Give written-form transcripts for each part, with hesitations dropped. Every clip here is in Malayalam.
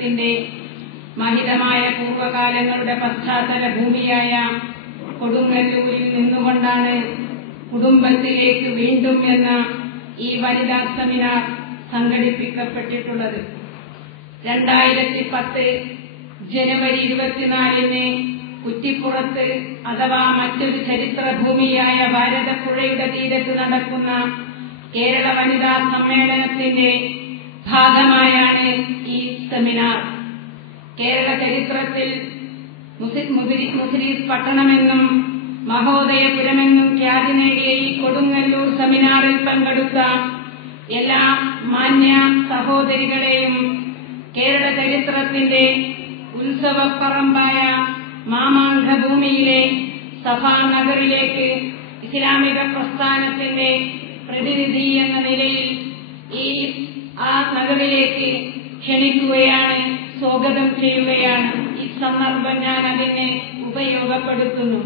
സമ്മേളനത്തിന്റെ മഹിതമായ പൂർവ്വകാലങ്ങളുടെ പശ്ചാത്തല ഭൂമിയായ കൊടുങ്ങല്ലൂരിൽ നിന്നുകൊണ്ടാണ് കുടുംബത്തിലേക്ക് വീണ്ടും എന്ന ഈ വനിതാ സെമിനാർ സംഘടിപ്പിക്കപ്പെട്ടിട്ടുള്ളത്. 2010 ജനുവരി 24 കുറ്റിപ്പുറത്ത് അഥവാ മറ്റൊരു ചരിത്രഭൂമിയായ ഭാരതപ്പുഴയുടെ തീരത്ത് നടക്കുന്ന കേരള വനിതാ സമ്മേളനത്തിന്റെ ഭാഗമായാണ് ഈ സെമിനാർ. കേരള ചരിത്രത്തിൽ മുസിരീസ് പട്ടണമെന്നും മഹോദയപുരമെന്നും ഖ്യാതി നേടിയ ഈ കൊടുങ്ങല്ലൂർ സെമിനാറിൽ പങ്കെടുത്ത എല്ലാ മാന്യ സഹോദരികളെയും കേരള ചരിത്രത്തിന്റെ ഉത്സവപ്പറമ്പായ മാമാങ്കഭൂമിയിലെ സഭാനഗറിലേക്ക് ഇസ്ലാമിക പ്രസ്ഥാനത്തിന്റെ പ്രതിനിധി എന്ന നിലയിൽ ആ നഗറിലേക്ക് ക്ഷണിക്കുകയാണ്, സ്വാഗതം ചെയ്യുകയാണ്. ഈ സന്ദർഭം ഞാൻ അതിനെ ഉപയോഗപ്പെടുത്തുന്നു.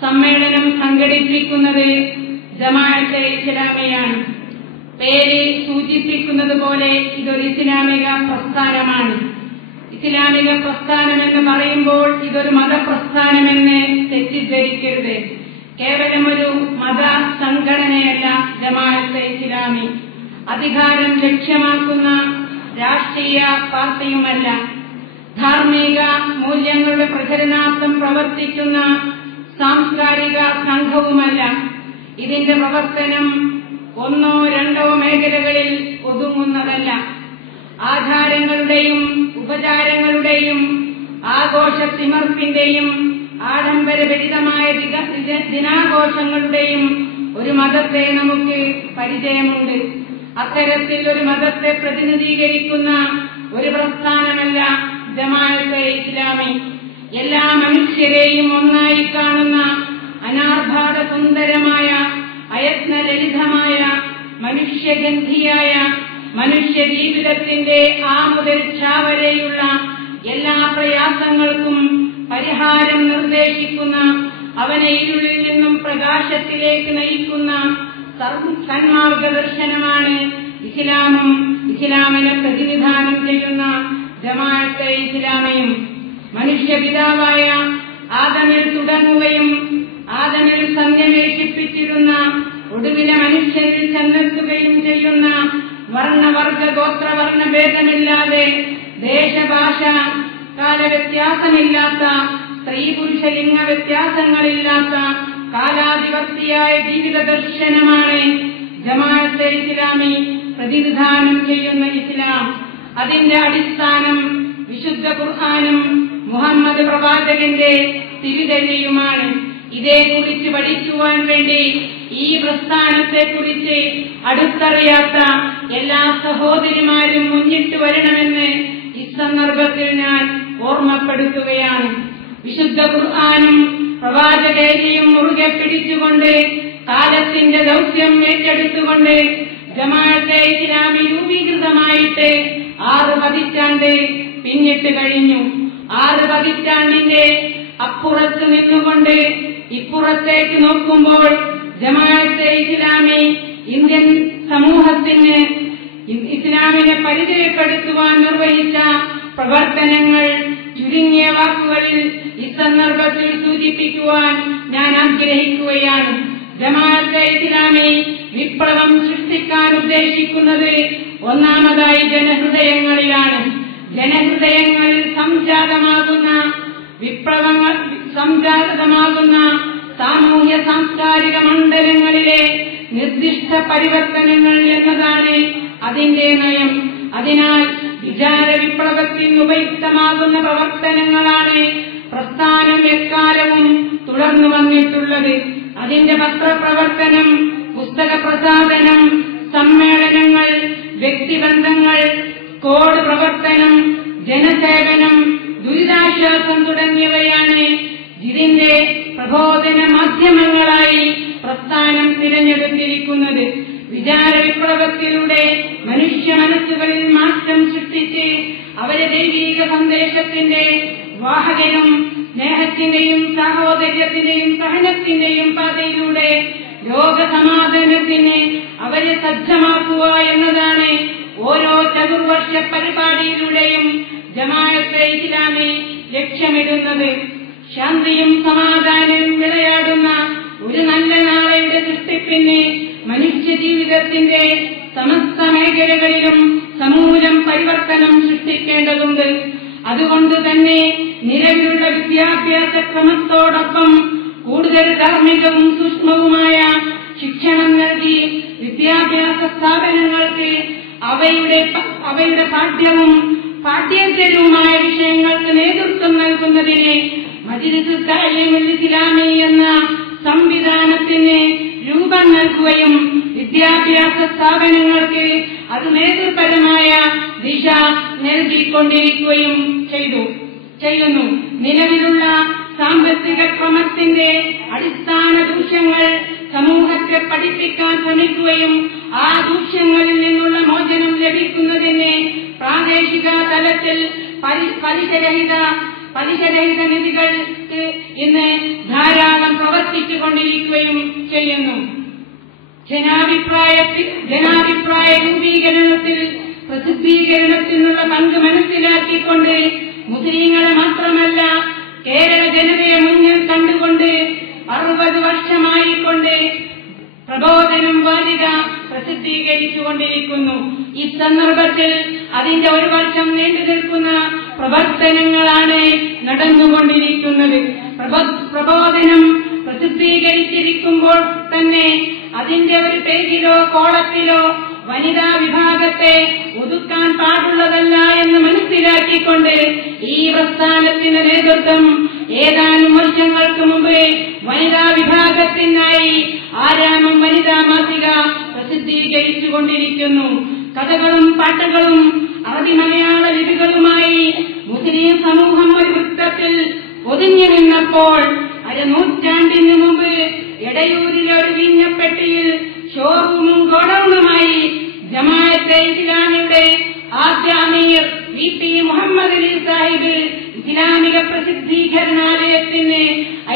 സമ്മേളനം സംഘടിപ്പിക്കുന്നത് ജമാഅത്തെ ഇസ്ലാമിയാണ്. പേര് സൂചിപ്പിക്കുന്നത് പോലെ ഇതൊരു ഇസ്ലാമിക പ്രസ്ഥാനമാണ്. ഇസ്ലാമിക പ്രസ്ഥാനമെന്ന് പറയുമ്പോൾ ഇതൊരു മതപ്രസ്ഥാനമെന്ന് തെറ്റിദ്ധരിക്കരുത്. കേവലം ഒരു മത സംഘടനയല്ല ജമാഅത്തെ ഇസ്ലാമി. അധികാരം ലക്ഷ്യമാക്കുന്ന രാഷ്ട്രീയ പാർട്ടിയുമല്ല. ധാർമ്മിക മൂല്യങ്ങളുടെ പ്രചരണാർത്ഥം പ്രവർത്തിക്കുന്ന സാംസ്കാരിക സംഘവുമല്ല. ഇതിന്റെ പ്രവർത്തനം ഒന്നോ രണ്ടോ മേഖലകളിൽ ഒതുങ്ങുന്നതല്ല. ആചാരങ്ങളുടെയും ഉപചാരങ്ങളുടെയും ആഘോഷത്തിമർപ്പിന്റെയും ആഡംബരഭരിതമായ ദിനാഘോഷങ്ങളുടെയും ഒരു മതത്തെ നമുക്ക് പരിചയമുണ്ട്. അത്തരത്തിൽ ഒരു മതത്തെ പ്രതിനിധീകരിക്കുന്ന ഒരു പ്രസ്ഥാനമല്ല ജമാഅത്തെ ഇസ്ലാമി. എല്ലാ മനുഷ്യരെയും ഒന്നായി കാണുന്ന അനാർഭാട സുന്ദരമായ അയത്നലളിതമായ മനുഷ്യഗന്ധിയായ മനുഷ്യ ജീവിതത്തിന്റെ ആ മുതൽ ചാവരെയുള്ള എല്ലാ പ്രയാസങ്ങൾക്കും പരിഹാരം നിർദ്ദേശിക്കുന്ന, അവനെ ഇരുളിൽ നിന്നും പ്രകാശത്തിലേക്ക് നയിക്കുന്ന സന്മാർഗദർശനമാണ് ഇസ്ലാമും ഇസ്ലാമിനെ പ്രതിനിധാനം ചെയ്യുന്ന ജമാഅത്തെ ഇസ്ലാമിയും. മനുഷ്യപിതാവായ ആദമിൽ തുടങ്ങുകയും ആദമിൽ സന്യമേഷിപ്പിച്ചിരുന്ന ഒടുവിലെ മനുഷ്യരിൽ ചെന്നെത്തുകയും ചെയ്യുന്ന വർണ്ണവർഗ ഗോത്രവർണ്ണ ഭേദമില്ലാതെ ദേശഭാഷ കാലവ്യത്യാസമില്ലാത്ത സ്ത്രീ പുരുഷ ലിംഗ വ്യത്യാസങ്ങളില്ലാത്ത കാലാധിപത്യയായ ജീവിത ദർശനമാണ് ജമാഅത്തെ ഇസ്ലാമി പ്രതിനിധാനം ചെയ്യുന്ന ഇസ്ലാം. അതിന്റെ അടിസ്ഥാനം വിശുദ്ധ ഖുർആനും മുഹമ്മദ് പ്രവാചകന്റെ തിരുതെളിയുമാണ്. ഇതേക്കുറിച്ച് പഠിക്കുവാൻ വേണ്ടി ഈ പ്രസ്ഥാനത്തെക്കുറിച്ച് അടുത്തറിയാത്ത എല്ലാ സഹോദരിമാരും മുന്നിട്ട് വരണമെന്ന് ഈ സന്ദർഭത്തിൽ ഞാൻ ഓർമ്മപ്പെടുത്തുകയാണ്. വിശുദ്ധ ഖുർആനും പ്രവാചകരെയും മുറുകെ പിടിച്ചുകൊണ്ട് കാലത്തിന്റെ ദൗത്യം ഏറ്റെടുത്തുകൊണ്ട് ജമാഅത്തെ ഇസ്ലാമി രൂപീകൃതമായിട്ട് 6 പതിറ്റാണ്ട് പിന്നിട്ട് കഴിഞ്ഞു. 6 പതിറ്റാണ്ടിന്റെ അപ്പുറത്ത് നിന്നുകൊണ്ട് ഇപ്പുറത്തേക്ക് നോക്കുമ്പോൾ ജമാഅത്തെ ഇസ്ലാമി ഇന്ത്യൻ സമൂഹത്തിന് ഇസ്ലാമിനെ പരിചയപ്പെടുത്തുവാൻ നിർവഹിച്ച പ്രവർത്തനങ്ങൾ ചുരുങ്ങിയ വാക്കുകളിൽ ഈ സന്ദർഭത്തിൽ സൂചിപ്പിക്കുവാൻ ഞാൻ ആഗ്രഹിക്കുകയാണ്. ജമാഅത്തെ ഇസ്ലാമി വിപ്ലവം സൃഷ്ടിക്കാൻ ഉദ്ദേശിക്കുന്നത് ഒന്നാമതായി ജനഹൃദയങ്ങളിലാണ്. ജനഹൃദയങ്ങളിൽ സംജാതമാകുന്ന സാമൂഹ്യ സാംസ്കാരിക മണ്ഡലങ്ങളിലെ നിർദ്ദിഷ്ട പരിവർത്തനങ്ങൾ എന്നതാണ് അതിന്റെ നയം. അതിനാൽ വിചാര വിപ്ലവത്തിന് ഉപയുക്തമാകുന്ന പ്രവർത്തനങ്ങളാണ് പ്രസ്ഥാനം എക്കാലവും തുടർന്നു വന്നിട്ടുള്ളത്. അതിന്റെ പത്രപ്രവർത്തനം, പുസ്തക പ്രസാധനം, സമ്മേളനങ്ങൾ, വ്യക്തിബന്ധങ്ങൾ, കോഡ് പ്രവർത്തനം, ജനസേവനം, ദുരിതാശ്വാസം തുടങ്ങിയവയാണ് ഇതിന്റെ പ്രബോധന മാധ്യമങ്ങളായി പ്രസ്ഥാനം തിരഞ്ഞെടുത്തിരിക്കുന്നത്. വിചാര വിപ്ലവത്തിലൂടെ മനുഷ്യ മനസ്സുകളിൽ മാറ്റം സൃഷ്ടിച്ച് അവരെ ദൈവീക സന്ദേശത്തിന്റെ വാഹകനും സ്നേഹത്തിന്റെയും സാഹോദര്യത്തിന്റെയും സഹനത്തിന്റെയും പാതയിലൂടെ ലോകസമാധാനത്തിന് അവരെ സജ്ജമാക്കുക എന്നതാണ് ഓരോ ചതുർവർഷ പരിപാടിയിലൂടെയും ജമാഅത്തെ ഇസ്ലാമി ലക്ഷ്യമിടുന്നത്. ശാന്തിയും സമാധാനവും വിളയാടുന്ന ഒരു നല്ല നാളെയുടെ സൃഷ്ടിപ്പിന് മനുഷ്യ ജീവിതത്തിന്റെ സമസ്ത മേഖലകളിലും സമൂലം പരിവർത്തനം സൃഷ്ടിക്കേണ്ടതുണ്ട്. അതുകൊണ്ട് തന്നെ നിലവിലുള്ള വിദ്യാഭ്യാസ ക്രമത്തോടൊപ്പം കൂടുതൽ ധാർമ്മികവും സൂക്ഷ്മവുമായ ശിക്ഷണം നൽകി വിദ്യാഭ്യാസ സ്ഥാപനങ്ങൾക്ക് അവയുടെ പാഠ്യവും പാഠ്യേതരവുമായ വിഷയങ്ങൾക്ക് നേതൃത്വം നൽകുന്നതിന് മജ്‌ലിസ് തഅലീമുൽ ഇസ്ലാമി എന്ന സംവിധാനത്തിന് രൂപം നൽകുകയും വിദ്യാഭ്യാസ സ്ഥാപനങ്ങൾക്ക് അത് നേതൃപരമായ ദിശ നൽകിക്കൊണ്ടിരിക്കുകയും ചെയ്യുന്നു. നിലവിലുള്ള സാമ്പത്തിക ക്രമത്തിന്റെ അടിസ്ഥാന ദൂഷ്യങ്ങൾ സമൂഹത്തെ പഠിപ്പിക്കാൻ ശ്രമിക്കുകയും ആ ദൂഷ്യങ്ങളിൽ നിന്നുള്ള മോചനം ലഭിക്കുന്നതിന് പ്രാദേശിക തലത്തിൽ പലിശരഹിത നിധികൾക്ക് ഇന്ന് ധാരാളം പ്രവർത്തിച്ചുകൊണ്ടിരിക്കുകയും ചെയ്യുന്നു. ജനാഭിപ്രായ രൂപീകരണത്തിൽ പ്രസിദ്ധീകരണത്തിനുള്ള പങ്ക് മനസ്സിലാക്കിക്കൊണ്ട് മുസ്ലിങ്ങളെ മാത്രമല്ല കേരള ജനതയെ മുന്നിൽ കണ്ടുകൊണ്ട് 60 വർഷമായിക്കൊണ്ട് പ്രബോധനം വാരിക പ്രസിദ്ധീകരിച്ചുകൊണ്ടിരിക്കുന്നു. ഈ സന്ദർഭത്തിൽ അതിന്റെ 1 വർഷം നീണ്ടു നിൽക്കുന്ന പ്രവർത്തനങ്ങളാണ് നടന്നുകൊണ്ടിരിക്കുന്നത്. പ്രബോധനം പ്രസിദ്ധീകരിച്ചിരിക്കുമ്പോൾ തന്നെ അതിന്റെ ഒരു പേജിലോ കോളത്തിലോ വനിതാ വിഭാഗത്തെ ഒതുക്കാൻ പാടുള്ളതല്ല എന്ന് മനസ്സിലാക്കിക്കൊണ്ട് ഈ പ്രസ്ഥാനത്തിന് നേതൃത്വം ഏതാനും വർഷങ്ങൾക്ക് മുമ്പ് വനിതാ വിഭാഗത്തിനായി ആരാമം വനിതാ മാസിക പ്രസിദ്ധീകരിച്ചുകൊണ്ടിരിക്കുന്നു. കഥകളും പാട്ടുകളും അറബി മലയാള ലിപികളുമായി മുസ്ലിം സമൂഹം ഒരു വൃത്തത്തിൽ ഒതുങ്ങി നിന്നപ്പോൾ 1/2 നൂറ്റാണ്ടിന് മുമ്പ് എടയൂരിലെ ഒരു വിഞ്ഞപ്പെട്ടിയിൽ ഷോറൂമും ഗോഡൌണുമായി ജമാഅത്തെ ഇസ്ലാമിയുടെ ആദ്യ അമീർ VP മുഹമ്മദ് അലി സാഹിബ് ഇസ്ലാമിക പ്രസിദ്ധീകരണാലയത്തിന്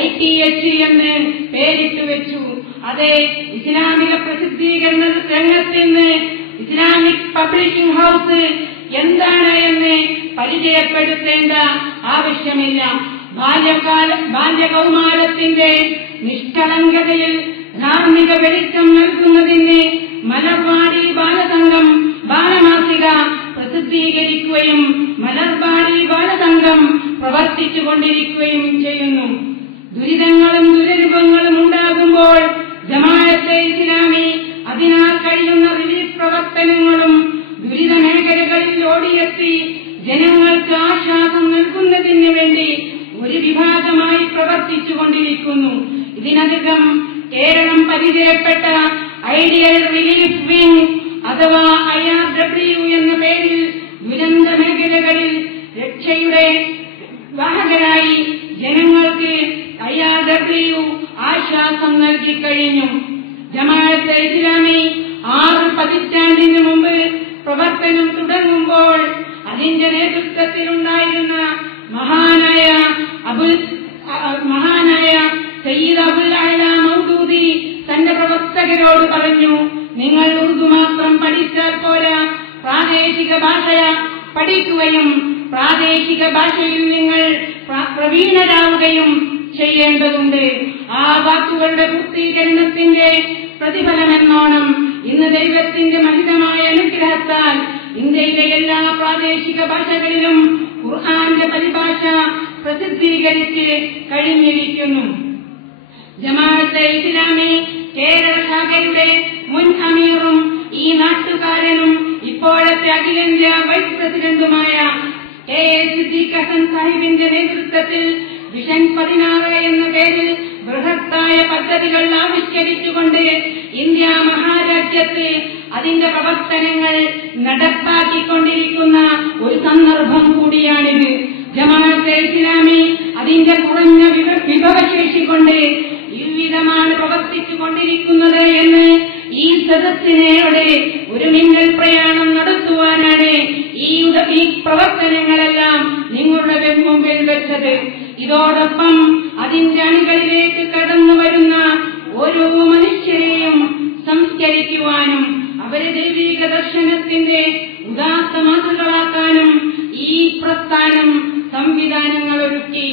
IPH എന്ന് പേരിട്ടു വെച്ചു. അതെ, ഇസ്ലാമിക പ്രസിദ്ധീകരണ രംഗത്തിന് ഇസ്ലാമിക് പബ്ലിഷിംഗ് ഹൌസ് എന്താണ് എന്ന് പരിചയപ്പെടുത്തേണ്ട ആവശ്യമില്ല. ബാല്യകൗമാരത്തിന്റെ നിഷ്കളങ്കതയിൽ ധാർമ്മിക വെളിച്ചം നൽകുന്നതിന് മലർവാടി ബാലസംഘം ബാലമാസിക പ്രസിദ്ധീകരിക്കുകയും മലർവാടി ബാലസംഘം പ്രവർത്തിച്ചുകൊണ്ടിരിക്കുകയും ചെയ്യുന്നു. ദുരിതങ്ങളും ദുരനുഭവങ്ങളും ഉണ്ടാകുമ്പോൾ ജമാഅത്തെ ഇസ്ലാമി അതിനാൽ കഴിയുന്ന റിലീഫ് പ്രവർത്തനങ്ങളും ദുരിത മേഖലകളിൽ ഓടിയെത്തി ജനങ്ങൾക്ക് ആശ്വാസം നൽകുന്നതിന് വേണ്ടി ഒരു വിഭാഗമായി പ്രവർത്തിച്ചുകൊണ്ടിരിക്കുന്നു. ഇതിനകം കേരളം പരിചയപ്പെട്ട ഐഡിയൽ റിലീഫ് വിംഗ് അഥവാ IRW എന്ന പേരിൽ ദുരന്ത മേഖലകളിൽ രക്ഷയുടെ വാഹകരായി ജനങ്ങൾക്ക് IRW ആശ്വാസം നൽകിക്കഴിഞ്ഞു. ജമാഅത്തെ ഇസ്ലാമി 6 പതിറ്റാണ്ടിന് മുമ്പ് പ്രവർത്തനം തുടങ്ങുമ്പോൾ അതിന്റെ നേതൃത്വത്തിലുണ്ടായിരുന്ന മഹാനായ സയ്യിദ് അബുൽ അഅ്ല മൗദൂദി തന്റെ പ്രവർത്തകരോട് പറഞ്ഞു, നിങ്ങൾ ഉറുദു മാത്രം പഠിച്ചാൽ പോരാ, പ്രാദേശിക ഭാഷ പഠിക്കുകയും പ്രാദേശിക ഭാഷയിൽ നിങ്ങൾ പ്രവീണരാവുകയും ചെയ്യേണ്ടതുണ്ട്. ആ വാക്കുകളുടെ പൂർത്തീകരണത്തിന്റെ പ്രതിഫലമെന്നോണം ഇന്ന് ദൈവത്തിന്റെ മഹിതമായ അനുഗ്രഹത്താൽ ഇന്ത്യയിലെ എല്ലാ പ്രാദേശിക ഭാഷകളിലും ഖുർആന്റെ പരിഭാഷ പ്രസിദ്ധീകരിച്ച് കഴിഞ്ഞിരിക്കുന്നു. ജമാഅത്തെ ഇസ്ലാമി കേരള ശാഖയുടെ മുൻ അമീറും ഈ നാട്ടുകാരനും ഇപ്പോഴത്തെ അഖിലേന്ത്യാ വൈസ് പ്രസിഡന്റുമായ KA സിദ്ദീഖ് ഹസൻ സാഹിബിന്റെ നേതൃത്വത്തിൽ വിഷൻ 16 എന്ന പേരിൽ ബൃഹത്തായ പദ്ധതികൾ ആവിഷ്കരിച്ചുകൊണ്ട് ഇന്ത്യ മഹാരാജ്യത്ത് അതിന്റെ പ്രവർത്തനങ്ങൾ നടപ്പാക്കിക്കൊണ്ടിരിക്കുന്ന ഒരു സന്ദർഭം കൂടിയാണിത്. ജമാഅത്തെ ഇസ്ലാമി അതിന്റെ കുറഞ്ഞ വിഭവശേഷി കൊണ്ട് വിധമാണ് പ്രവർത്തിച്ചുകൊണ്ടിരിക്കുന്നത് എന്ന് ഈ സദസ്സിനോട് ഒരു മിന്നൽ പ്രയാണം നടത്തുവാനാണ് ഈ പ്രവർത്തനങ്ങളെല്ലാം നിങ്ങളുടെ മുമ്പിൽ വെച്ചത്. ഇതോടൊപ്പം അതിന്റെ അണികളിലേക്ക് കടന്നു വരുന്ന ഓരോ മനുഷ്യരെയും സംസ്കരിക്കുവാനും അവരെ ദൈവിക ദർശനത്തിന്റെ ഉദാത്ത മാതൃകളാക്കാനും ഈ പ്രസ്ഥാനം സംവിധാനങ്ങൾ ഒരുക്കി.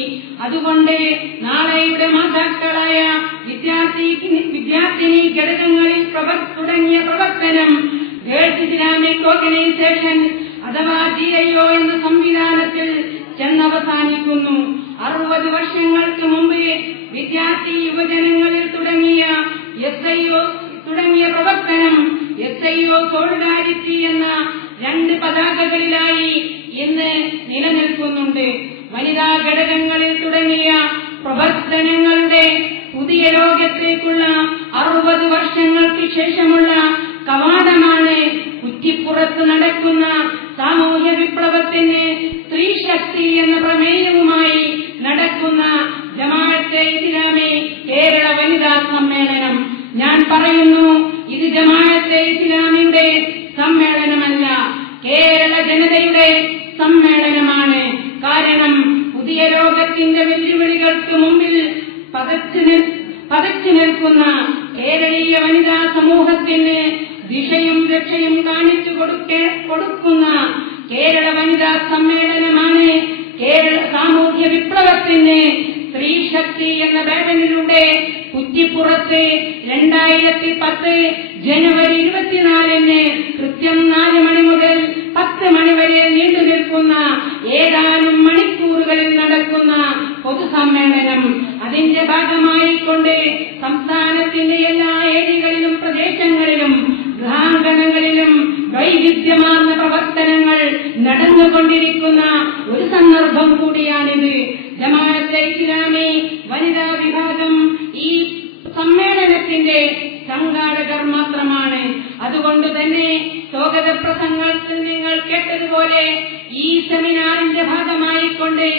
അതുകൊണ്ട് നാളെയുടെ മാതാക്കളായ വിദ്യാർത്ഥിനി ഘടകങ്ങളിൽ തുടങ്ങിയ പ്രവർത്തനം ഗേൾസ് ഇസ്ലാമിക് ഓർഗനൈസേഷൻ അഥവാ GIO എന്ന സംവിധാനത്തിൽ ചെന്നവസാനിക്കുന്നു. 60 വർഷങ്ങൾക്ക് മുമ്പ് വിദ്യാർത്ഥി യുവജനങ്ങളിൽ തുടങ്ങിയ പ്രവർത്തനം SIO സോളിഡാരിറ്റി എന്ന 2 പതാകകളിലായി ഇന്ന് നിലനിൽക്കുന്നുണ്ട്. വനിതാ ഘടകങ്ങളിൽ തുടങ്ങിയ പ്രവർത്തനങ്ങളുടെ പുതിയ ലോകത്തേക്കുള്ള 60 വർഷങ്ങൾക്ക് ശേഷമുള്ള കവാടമാണ് കുറ്റിപ്പുറത്ത് നടക്കുന്ന സാമൂഹ്യ വിപ്ലവത്തിന് സ്ത്രീ ശക്തി എന്ന പ്രമേയവുമായി നടക്കുന്ന ജമാഅത്തെ ഇസ്ലാമി കേരള വനിതാ സമ്മേളനം. ഞാൻ പറയുന്നു, ഇത് ജമാഅത്തെ ഇസ്ലാമിയുടെ സമ്മേളനമല്ല, കേരള ജനതയുടെ സമ്മേളനമാണ്. കാരണം പുതിയ ലോകത്തിന്റെ വെല്ലുവിളികൾക്ക് മുമ്പിൽ പതച്ചു നിൽക്കുന്ന കേരളീയ വനിതാ സമൂഹത്തിന് ദിശയും രക്ഷയും കാണിച്ചു കൊടുക്കുന്ന കേരള വനിതാ സമ്മേളനമാണ് കേരള സാമൂഹ്യ വിപ്ലവത്തിന് സ്ത്രീ ശക്തി എന്ന ബാനറിലൂടെ കുറ്റിപ്പുറത്ത് 2010 ജനുവരി 24 കൃത്യം 4 മണി മുതൽ 10 മണി വരെ നീണ്ടു നിൽക്കുന്ന ഏതാനും മണിക്കൂറുകളിൽ നടക്കുന്ന പൊതുസമ്മേളനം. അതിന്റെ ഭാഗമായിക്കൊണ്ട് സംസ്ഥാനത്തിന്റെ എല്ലാ ഏരിയകളിലും പ്രദേശങ്ങളിലും ഗൃഹാങ്കണങ്ങളിലും വൈവിധ്യമാർന്ന പ്രവർത്തനങ്ങൾ നടന്നുകൊണ്ടിരിക്കുന്ന ഒരു സന്ദർഭം കൂടിയാണിത്. ജമാഅത്തെ ഇസ്ലാമി വനിതാ വിഭാഗം ഈ സമ്മേളനത്തിന്റെ സംഘാടകർ മാത്രമാണ്. അതുകൊണ്ട് തന്നെ സ്വാഗത പ്രസംഗത്തിൽ നിങ്ങൾ കേട്ടതുപോലെ ഈ സെമിനാറിന്റെ ഭാഗമായിക്കൊണ്ട്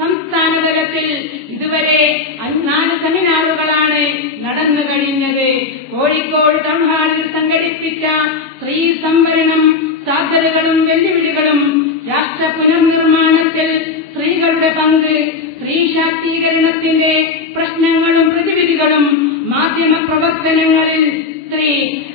സംസ്ഥാന തലത്തിൽ ഇതുവരെ 4 സെമിനാറുകളാണ് നടന്നു കഴിഞ്ഞത്. കോഴിക്കോട് ടൗൺ ഹാളിൽ സംഘടിപ്പിച്ച സ്ത്രീ സംവരണം, സാധ്യതകളും വെല്ലുവിളികളും, രാഷ്ട്ര പുനർനിർമ്മാണത്തിൽ സ്ത്രീകളുടെ പങ്ക്, സ്ത്രീ ശാക്തീകരണത്തിന്റെ പ്രശ്നങ്ങളും പ്രതിവിധികളും, മാധ്യമ പ്രവർത്തനങ്ങളിൽ സ്ത്രീ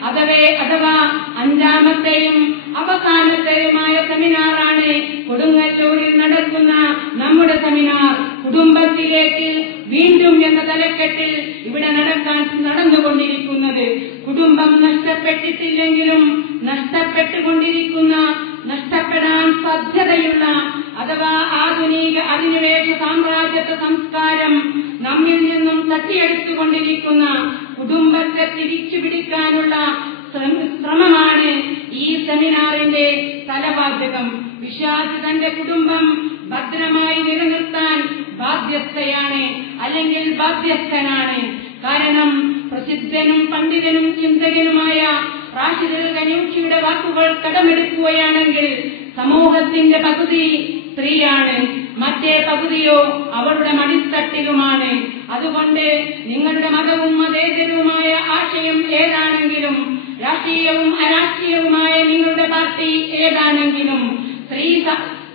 അഥവാ 5ാമത്തെയും അവസാനത്തെയുമായ സെമിനാറാണ് കൊടുങ്ങല്ലൂരിൽ നടക്കുന്ന നമ്മുടെ സെമിനാർ. കുടുംബത്തിലേക്ക് വീണ്ടും എന്ന തലക്കെട്ടിൽ ഇവിടെ നടന്നുകൊണ്ടിരിക്കുന്നത്. കുടുംബം നഷ്ടപ്പെട്ടിട്ടില്ലെങ്കിലും നഷ്ടപ്പെട്ടുകൊണ്ടിരിക്കുന്ന, നഷ്ടപ്പെടാൻ സാധ്യതയുള്ള അഥവാ ആധുനിക അധിനിവേശ സാമ്രാജ്യത്വ സംസ്കാരം നമ്മിൽ നിന്നും തട്ടിയെടുത്തുകൊണ്ടിരിക്കുന്ന കുടുംബത്തെ തിരിച്ചുപിടിക്കാനുള്ള ശ്രമമാണ് ഈ സെമിനാറിന്റെ തലവാചകം. വിശ്വാസി തന്റെ കുടുംബം ഭദ്രമായി നിലനിർത്താൻ ബാധ്യസ്ഥയാണ്, അല്ലെങ്കിൽ ബാധ്യസ്ഥനാണ്. കാരണം പ്രസിദ്ധനും പണ്ഡിതനും ചിന്തകനുമായ റാഷിദ് ഖനൂഖിയുടെ വാക്കുകൾ കടമെടുക്കുകയാണെങ്കിൽ സമൂഹത്തിന്റെ പകുതി സ്ത്രീയാണ്, മറ്റേ പകുതിയോ അവരുടെ മടിത്തട്ടിലുമാണ്. അതുകൊണ്ട് നിങ്ങളുടെ മതവും മതേതരവുമായ ആശയം ഏതാണെങ്കിലും, രാഷ്ട്രീയവും അരാഷ്ട്രീയവുമായ നിങ്ങളുടെ പാർട്ടി ഏതാണെങ്കിലും, സ്ത്രീ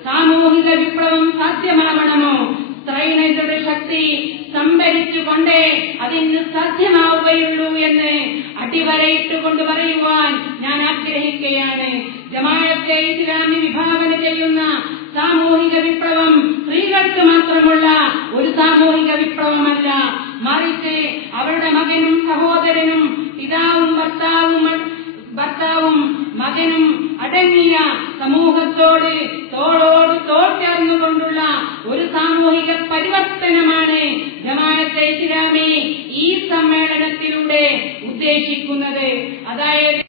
സാമൂഹിക വിപ്ലവം സാധ്യമാവണമോ, സ്ത്രീയുടെ ശക്തി സംഭരിച്ചുകൊണ്ടേ അതിന് സാധ്യമാവുകയുള്ളൂ എന്ന് അടിവരയിട്ടുകൊണ്ട് പറയുവാൻ ഞാൻ ആഗ്രഹിക്കുകയാണ്. ജമാഅത്തെ ഇസ്ലാമി വിഭാവന ചെയ്യുന്ന സാമൂഹിക വിപ്ലവം സ്ത്രീകൾക്ക് മാത്രമുള്ള ഒരു സാമൂഹിക വിപ്ലവമല്ല, മറിച്ച് അവരുടെ മകനും സഹോദരനും പിതാവും ഭർത്താവും മകനും അടങ്ങിയ സമൂഹത്തോട് തോളോട് തോൾ ചേർന്നുകൊണ്ടുള്ള ഒരു സാമൂഹിക പരിവർത്തനമാണ് ജമാഅത്തെ ഇസ്ലാമി ഈ സമ്മേളനത്തിലൂടെ ഉദ്ദേശിക്കുന്നത്. അതായത്